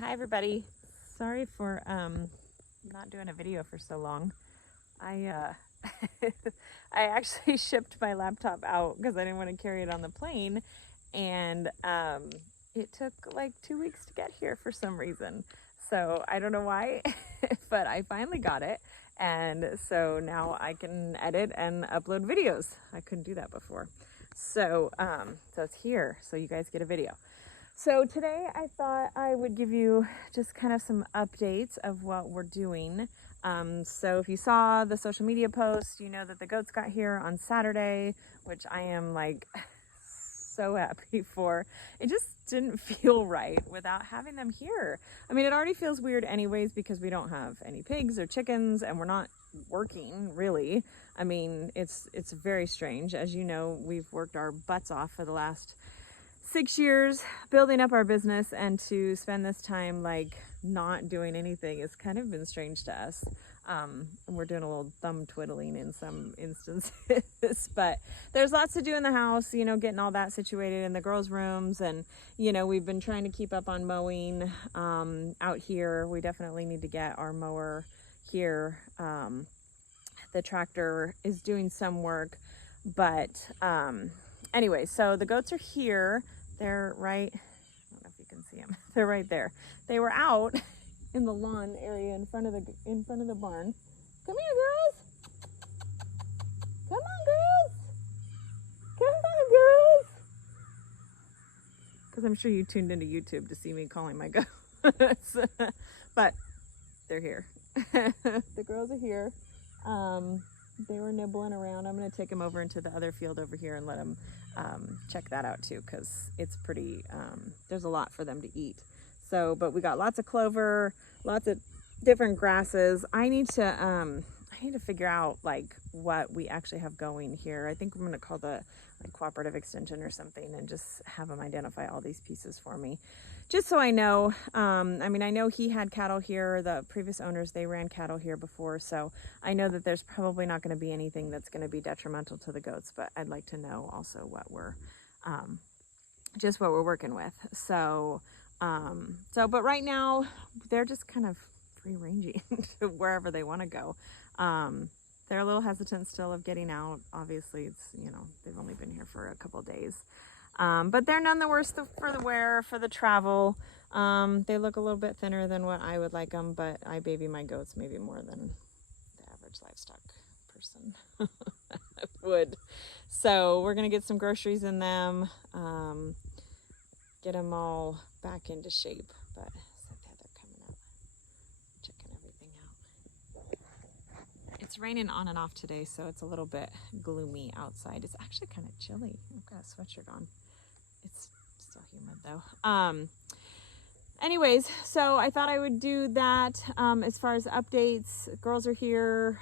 Hi everybody. Sorry for not doing a video for so long. I I actually shipped my laptop out because I didn't want to carry it on the plane, and it took like 2 weeks to get here for some reason. So I don't know why, but I finally got it, and so now I can edit and upload videos. I couldn't do that before. So so it's here, so you guys get a video. So today I thought I would give you just kind of some updates of what we're doing. So if you saw the social media post, you know that the goats got here on Saturday, which I am like so happy for. It just didn't feel right without having them here. I mean, it already feels weird anyways because we don't have any pigs or chickens and we're not working really. I mean, it's very strange. As you know, we've worked our butts off for the last 6 years building up our business, and to spend this time like not doing anything has kind of been strange to us. And we're doing a little thumb twiddling in some instances, but there's lots to do in the house, you know, getting all that situated in the girls' rooms. And, you know, we've been trying to keep up on mowing out here. We definitely need to get our mower here. The tractor is doing some work, but anyway, so the goats are here. They're right, I don't know if you can see them. They're right there. They were out in the lawn area in front of the barn. Come here, girls. Come on, girls. Come on, girls. Because I'm sure you tuned into YouTube to see me calling my goats. But they're here. The girls are here. They were nibbling around. I'm going to take them over into the other field over here and let them check that out too, because it's pretty, there's a lot for them to eat. So, but we got lots of clover, lots of different grasses. I need to figure out like what we actually have going here. I think I'm going to call the cooperative extension or something and just have them identify all these pieces for me, just so I know. I mean, I know he had cattle here. The previous owners, they ran cattle here before, so I know that there's probably not going to be anything that's going to be detrimental to the goats, but I'd like to know also what we're just what we're working with. So but right now they're just kind of free ranging to wherever they want to go. They're a little hesitant still of getting out. Obviously, it's, you know, they've only been here for a couple days. But they're none the worse for the wear, for the travel. They look a little bit thinner than what I would like them, but I baby my goats maybe more than the average livestock person would. So we're going to get some groceries in them, get them all back into shape. But they're coming up, checking everything out. It's raining on and off today, so it's a little bit gloomy outside. It's actually kind of chilly. I've got a sweatshirt on. It's still humid though. Anyways, so I thought I would do that. As far as updates, girls are here.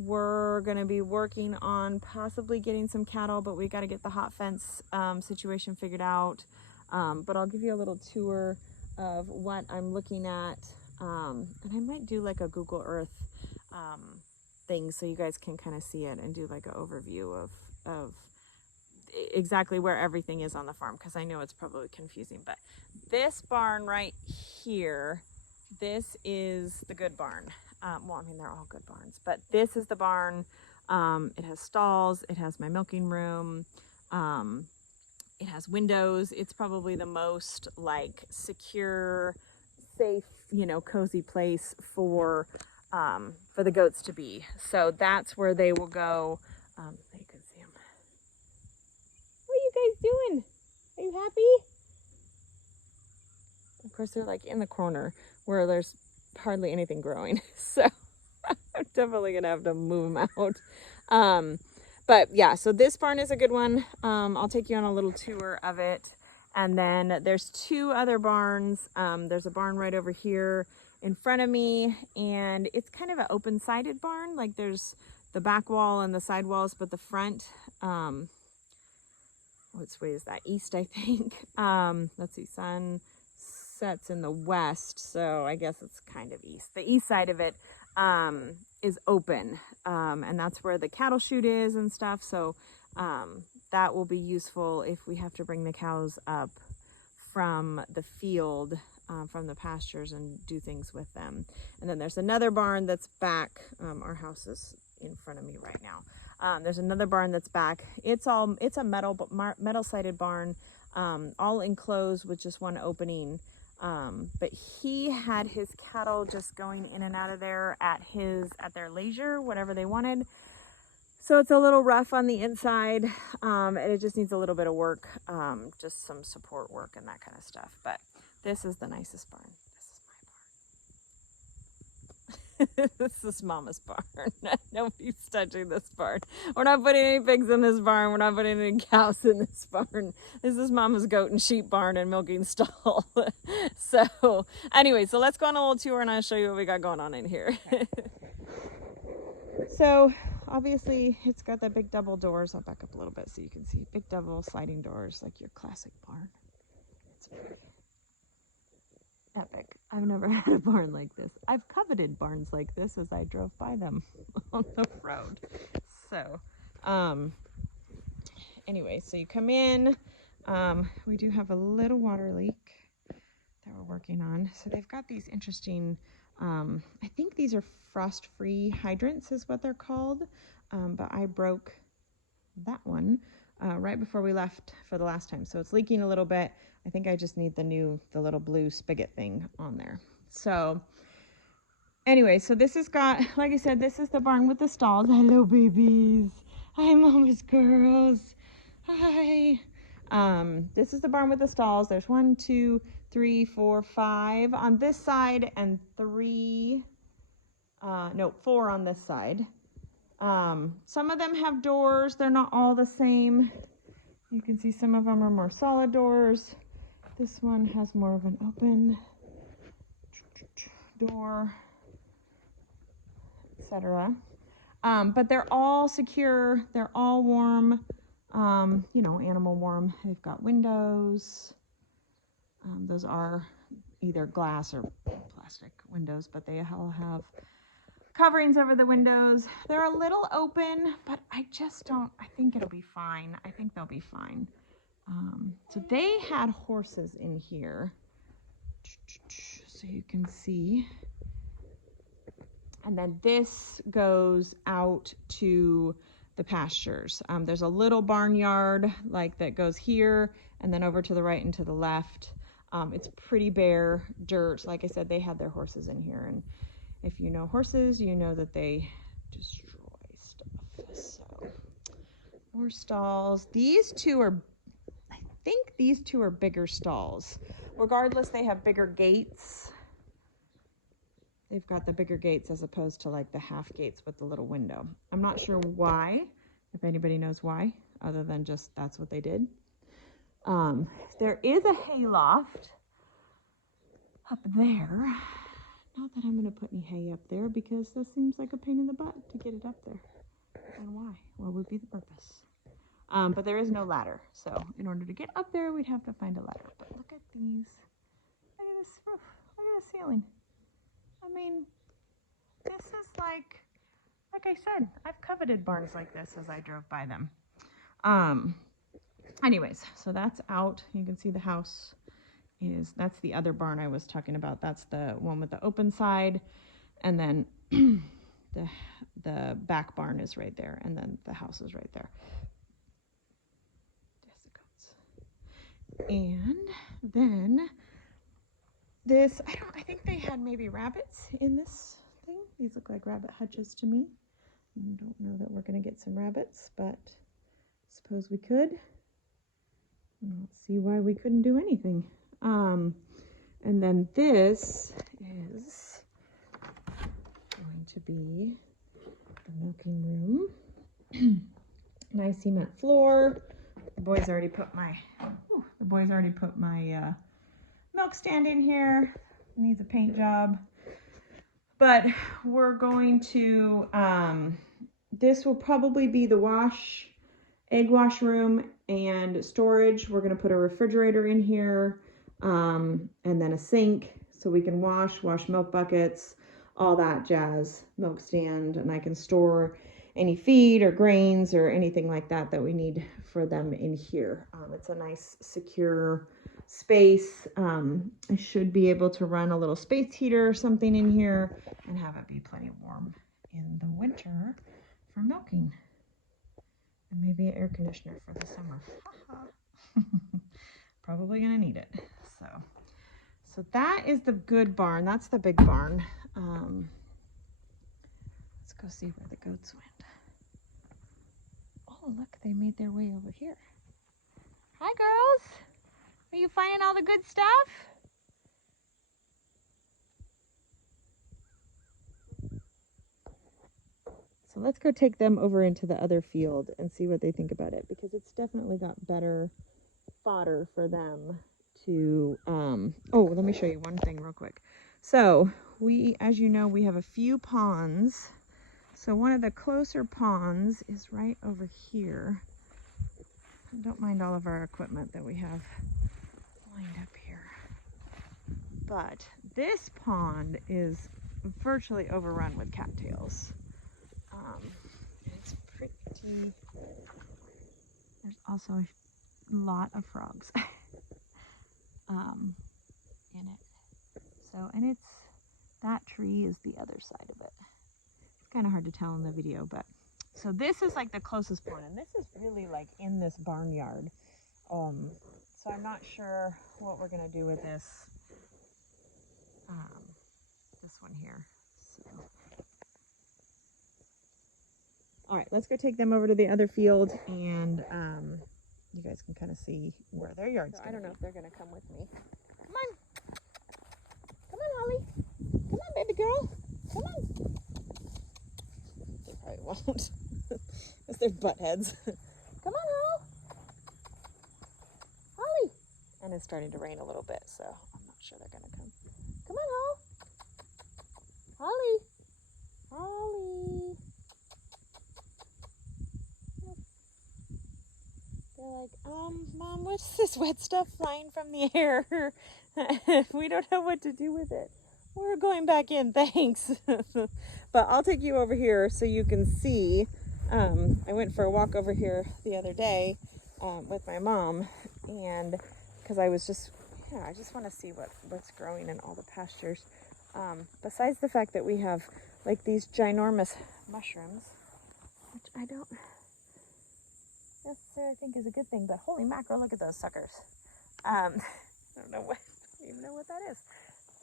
We're gonna be working on possibly getting some cattle, but we got to get the hot fence situation figured out. But I'll give you a little tour of what I'm looking at, and I might do like a Google Earth thing so you guys can kind of see it and do like an overview of exactly where everything is on the farm, because I know it's probably confusing. But this barn right here, this is the good barn. Well, I mean, they're all good barns, but this is the barn. It has stalls, it has my milking room, it has windows. It's probably the most like secure, safe, you know, cozy place for the goats to be. So that's where they will go. You can see them. What are you guys doing? Are you happy? Of course, they're like in the corner where there's hardly anything growing. So I'm definitely gonna have to move them out. But yeah, so this barn is a good one. I'll take you on a little tour of it. And then there's two other barns. There's a barn right over here in front of me, and it's kind of an open-sided barn. Like there's the back wall and the side walls, but the front, which way is that? East, I think. Let's see, sun sets in the west, so I guess it's kind of east. The east side of it is open, and that's where the cattle chute is and stuff. So that will be useful if we have to bring the cows up from the field from the pastures and do things with them. And then there's another barn that's back. Our house is in front of me right now. There's another barn that's back. It's a metal sided barn, all enclosed with just one opening. But he had his cattle just going in and out of there at their leisure, whatever they wanted. So it's a little rough on the inside, and it just needs a little bit of work, just some support work and that kind of stuff. But this is the nicest barn. This is my barn. This is Mama's barn. Nobody's touching this barn. We're not putting any pigs in this barn. We're not putting any cows in this barn. This is Mama's goat and sheep barn and milking stall. So anyway, so let's go on a little tour and I'll show you what we got going on in here. So obviously it's got that big double doors. I'll back up a little bit so you can see big double sliding doors like your classic barn. It's pretty epic. I've never had a barn like this. I've coveted barns like this as I drove by them on the road. So anyway, so you come in. We do have a little water leak that we're working on. So they've got these interesting, I think these are frost-free hydrants is what they're called. But I broke that one right before we left for the last time. So it's leaking a little bit. I think I just need the little blue spigot thing on there. So anyway, so this has got, like I said, this is the barn with the stalls. Hello, babies. Hi, Mama's girls. Hi. This is the barn with the stalls. There's 1, 2, 3, 4, 5 on this side and 4 on this side. Some of them have doors. They're not all the same. You can see some of them are more solid doors. This one has more of an open door, etc. But they're all secure. They're all warm, animal warm. They've got windows. Those are either glass or plastic windows, but they all have coverings over the windows. They're a little open, but I think it'll be fine. I think they'll be fine. So they had horses in here, so you can see. And then this goes out to the pastures. There's a little barnyard that goes here and then over to the right and to the left. It's pretty bare dirt. Like I said, they had their horses in here, and if you know horses, you know that they destroy stuff. So more stalls. I think these two are bigger stalls. Regardless, they have bigger gates. They've got the bigger gates as opposed to the half gates with the little window. I'm not sure why, if anybody knows why, other than just that's what they did. There is a hay loft up there. Not that I'm going to put any hay up there because this seems like a pain in the butt to get it up there. And why? What would be the purpose? But there is no ladder. So in order to get up there, we'd have to find a ladder. But look at these. Look at this roof. Look at the ceiling. I mean, this is like I said, I've coveted barns like this as I drove by them. Anyways, so that's out. You can see the house that's the other barn I was talking about. That's the one with the open side. And then the back barn is right there. And then the house is right there. And then this, I think they had maybe rabbits in this thing. These look like rabbit hutches to me. I don't know that we're going to get some rabbits, but suppose we could. I don't see why we couldn't do anything. And then this is going to be the milking room. Nice cement floor. The boys already put my milk stand in here. Needs a paint job. But we're going to, this will probably be the egg wash room and storage. We're going to put a refrigerator in here, and then a sink so we can wash milk buckets, all that jazz, milk stand, and I can store any feed or grains or anything like that we need for them in here. It's a nice, secure space. I should be able to run a little space heater or something in here and have it be plenty warm in the winter for milking. And maybe an air conditioner for the summer. Probably gonna need it. So that is the good barn. That's the big barn. Let's go see where the goats went. Oh, look, they made their way over here. Hi, girls. Are you finding all the good stuff? So let's go take them over into the other field and see what they think about it, because it's definitely got better fodder for them to, oh, let me show you one thing real quick. So we, as you know, we have a few ponds. So one of the closer ponds is right over here. Don't mind all of our equipment that we have lined up here. But this pond is virtually overrun with cattails. It's pretty, there's also a lot of frogs in it. So, and it's, that tree is the other side of it. It's kind of hard to tell in the video, but so this is like the closest pond, and this is really like in this barnyard. So I'm not sure what we're gonna do with this one here. So, all right, let's go take them over to the other field, and you guys can kind of see where their yard's. So I don't know if they're gonna come with me. Come on, come on, Holly. Come on, baby girl. Come on. They probably won't. Because they're butt heads. Come on, Holly. And it's starting to rain a little bit, so I'm not sure they're gonna come. Come on, Holly. Holly. They're like, Mom, what's this wet stuff flying from the air? We don't know what to do with it. We're going back in, thanks. But I'll take you over here so you can see. I went for a walk over here the other day with my mom, and because I was just, I just want to see what's growing in all the pastures. Besides the fact that we have like these ginormous mushrooms, which I don't necessarily think is a good thing, but holy mackerel, look at those suckers. I don't even know what that is.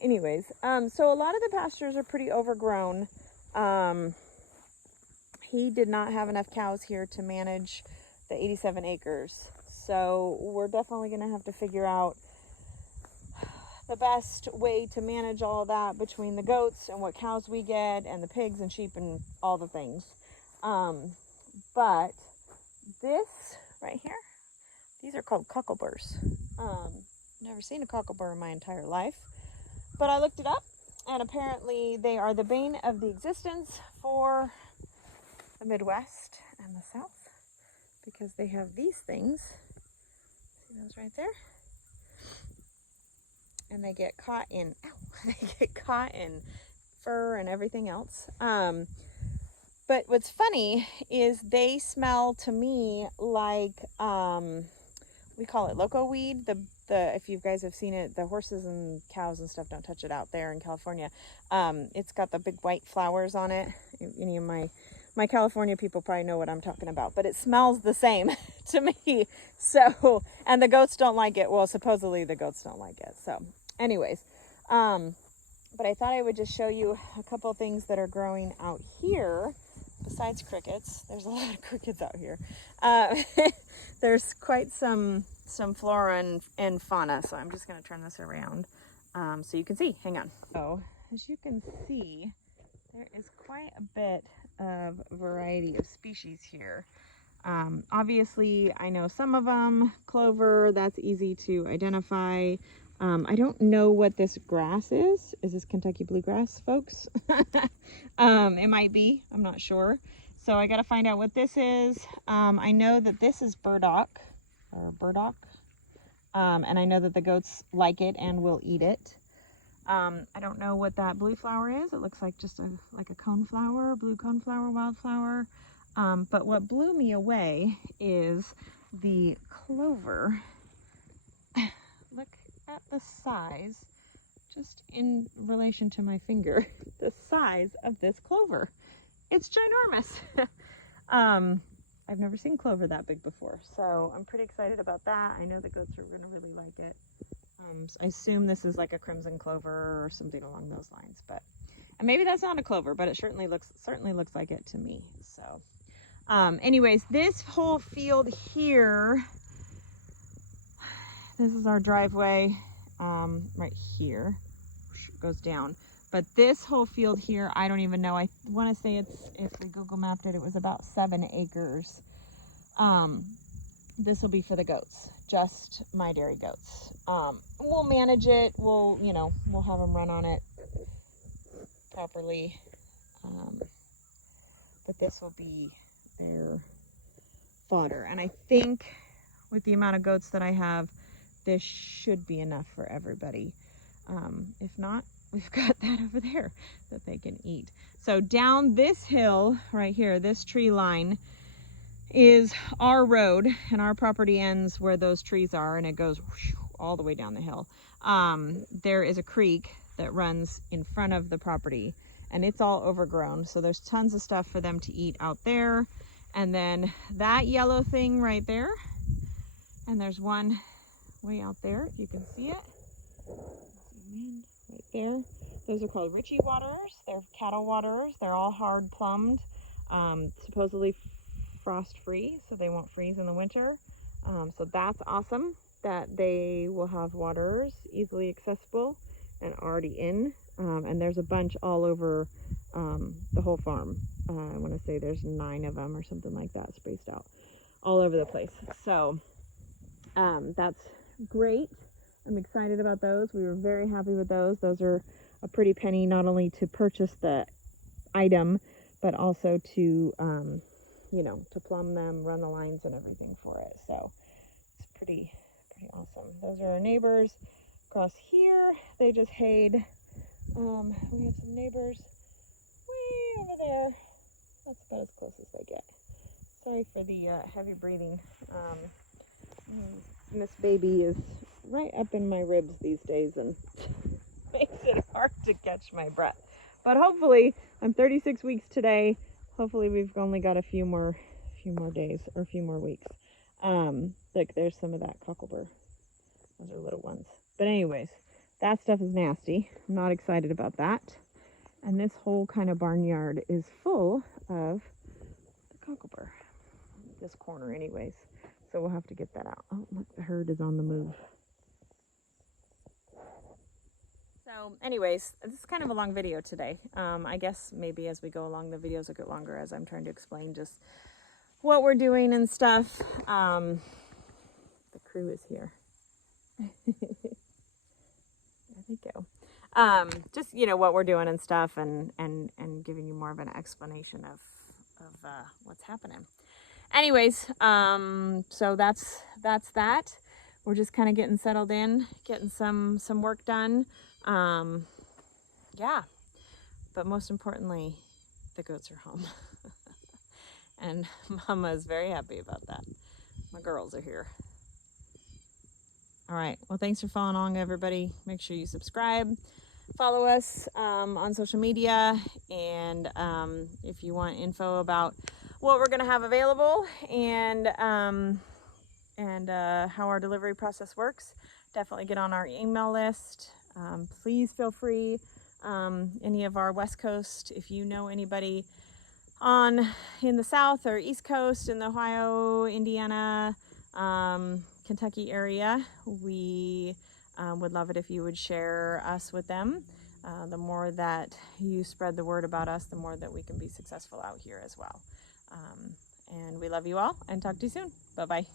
Anyways, so a lot of the pastures are pretty overgrown. He did not have enough cows here to manage the 87 acres. So we're definitely going to have to figure out the best way to manage all of that between the goats and what cows we get and the pigs and sheep and all the things. But this right here, these are called cockleburs. Never seen a cocklebur in my entire life, but I looked it up, and apparently they are the bane of the existence for the Midwest and the South, because they have these things. See those right there? And they get caught in, they get caught in fur and everything else. But what's funny is they smell to me like, we call it loco weed. If you guys have seen it, the horses and cows and stuff don't touch it out there in California. It's got the big white flowers on it. Any of my California people probably know what I'm talking about, but it smells the same to me. So, and the goats don't like it. Well, supposedly the goats don't like it. So anyways, but I thought I would just show you a couple of things that are growing out here besides crickets. There's a lot of crickets out here. There's quite some flora and fauna. So I'm just going to turn this around so you can see. Hang on. So as you can see, there is quite a bit of variety of species here. Obviously, I know some of them. Clover, that's easy to identify. I don't know what this grass is. Is this Kentucky bluegrass, folks? It might be. I'm not sure. So I got to find out what this is. I know that this is burdock, and I know that the goats like it and will eat it. I don't know what that blue flower is. It looks like just like a coneflower, blue coneflower, wildflower. But what blew me away is the clover. Look at the size, just in relation to my finger, the size of this clover. It's ginormous. I've never seen clover that big before, so I'm pretty excited about that. I know the goats are going to really like it. I assume this is like a crimson clover or something along those lines, but and maybe that's not a clover, but it certainly looks like it to me. So anyways, this whole field here, this is our driveway, right here, goes down. But this whole field here, I don't even know. I want to say it's, if we Google mapped it, it was about 7 acres. This will be for the goats, just my dairy goats. We'll manage it. We'll have them run on it properly. But this will be their fodder. And I think with the amount of goats that I have, this should be enough for everybody. If not, we've got that over there that they can eat. So down this hill right here, this tree line is our road, and our property ends where those trees are, and it goes all the way down the hill. There is a creek that runs in front of the property, and it's all overgrown, so there's tons of stuff for them to eat out there. And then that yellow thing right there, and there's one way out there, if you can see it. Right there. Those are called Ritchie waterers. They're cattle waterers. They're all hard plumbed, supposedly frost free, so they won't freeze in the winter. So that's awesome that they will have waterers easily accessible and already in. And there's a bunch all over the whole farm. I want to say there's 9 of them or something like that, spaced out all over the place. So that's great. I'm excited about those. We were very happy with those. Those are a pretty penny, not only to purchase the item, but also to, to plumb them, run the lines and everything for it. So it's pretty awesome. Those are our neighbors across here. They just hayed. We have some neighbors way over there. That's about as close as I get. Sorry for the heavy breathing. This baby is right up in my ribs these days and makes it hard to catch my breath. But hopefully, I'm 36 weeks today. Hopefully we've only got a few more days or a few more weeks. Look, there's some of that cocklebur. Those are little ones. But anyways, that stuff is nasty. I'm not excited about that. And this whole kind of barnyard is full of the cocklebur. This corner anyways. So we'll have to get that out. Oh, look, the herd is on the move. So anyways, this is kind of a long video today. I guess maybe as we go along, the videos will get longer as I'm trying to explain just what we're doing and stuff. The crew is here. There they go. Just, what we're doing and stuff, and giving you more of an explanation of what's happening. Anyways, so that's that. We're just kind of getting settled in, getting some work done. Yeah, but most importantly, the goats are home. And Mama is very happy about that. My girls are here. All right, well, thanks for following along, everybody. Make sure you subscribe, follow us on social media, and if you want info about what we're going to have available and how our delivery process works, definitely get on our email list. Please feel free, any of our West Coast, if you know anybody in the South or East Coast, in the Ohio, Indiana, Kentucky area, we would love it if you would share us with them. The more that you spread the word about us, the more that we can be successful out here as well. And we love you all, and talk to you soon. Bye-bye.